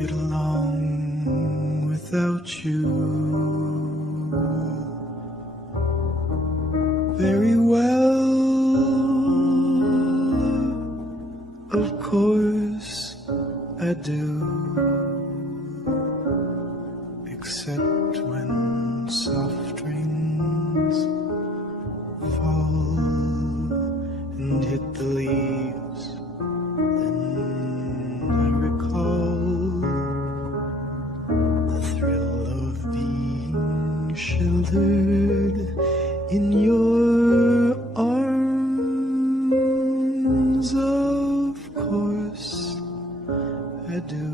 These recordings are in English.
get along without you very well. Of course I do, except when soft rains fall and hit the leaves. Then I recall the thrill of being sheltered in your arms. Of course I do.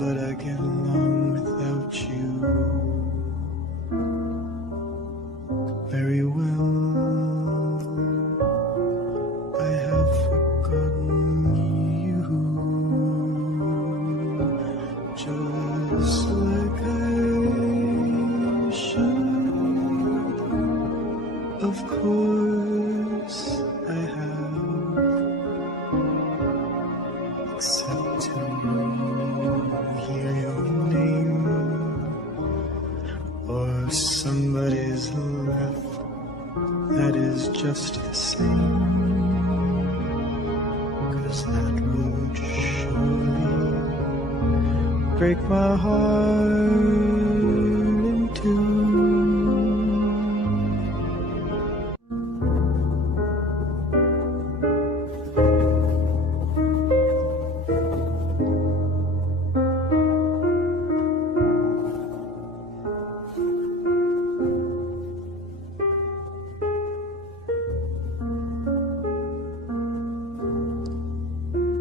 But I get along without you very well. I have forgotten you, just like I should. Of course I have, except to hear your name or somebody's laugh. That is just the same, 'cause that would surely break my heart in two.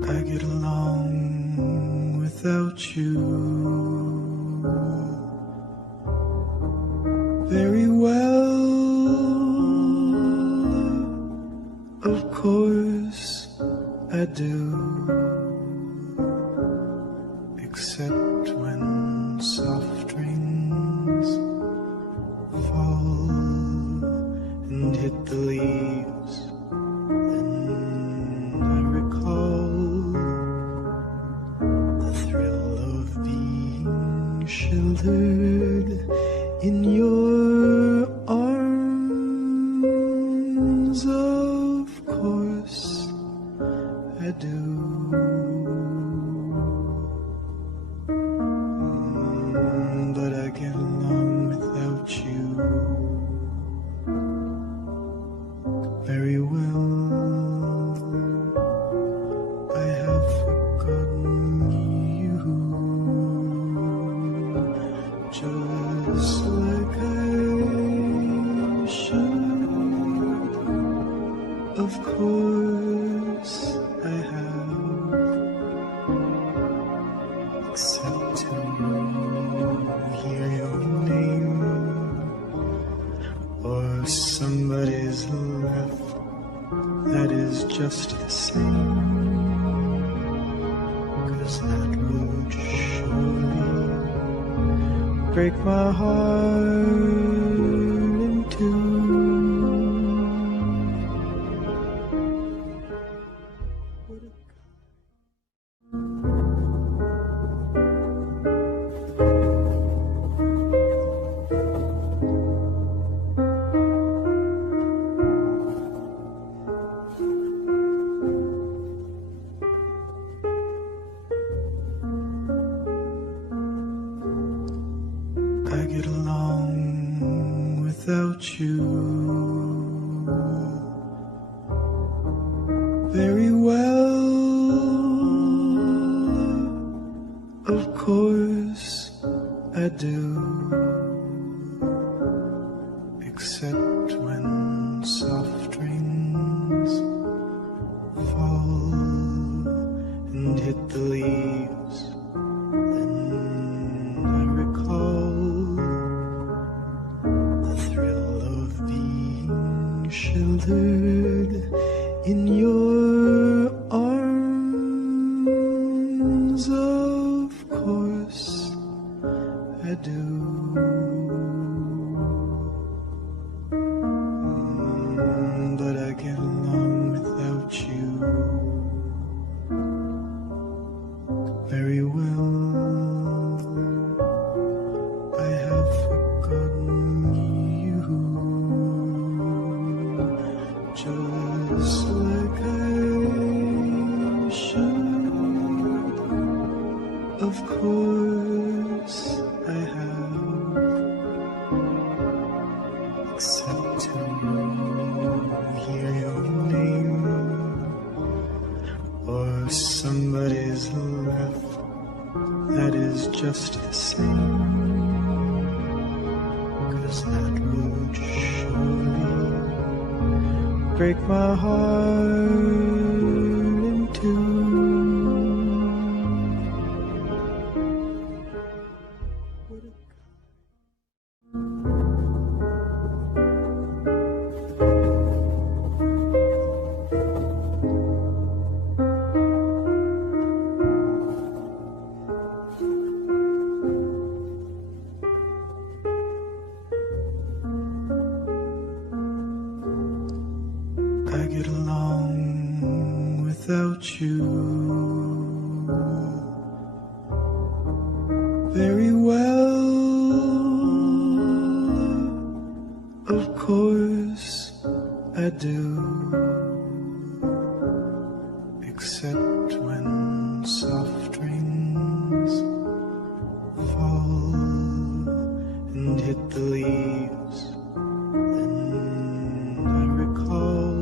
I get along without you very well. Of course I do, except when soft rains fall and hit the leaves. Then I recall the thrill of being sheltered in your arms. Of course I do. But I get along without you very well. I have forgotten you, just like I should. Of course I have, except to hear your name or somebody's laugh. That is just the same, 'cause that would surely break my heart in two. I get along without you very well. Of course I do, except when soft rains fall and hit the leaves. Then I recall the thrill of being sheltered in your arms. Of course I do. But I get along without you except to hear your name or somebody's laugh that is just the same, 'cause that would surely break my heart in two. I get along without you very well. Of course I do, except when soft rains fall and hit the leaves. Then I recall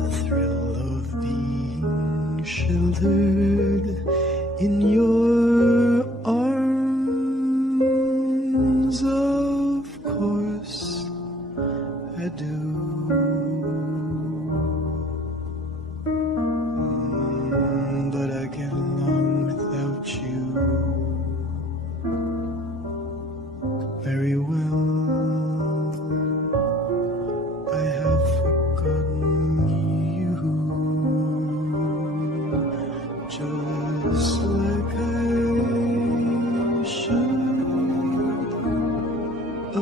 the thrill of being sheltered in your arms. Of course I do. But I get along without you very well. I have forgotten you, just like I should.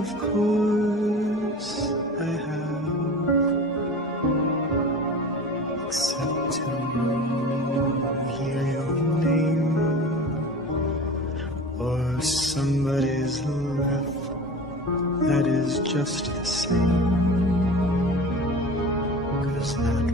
Of course I have, except to hear your name or somebody's laugh that is just the same, 'cause that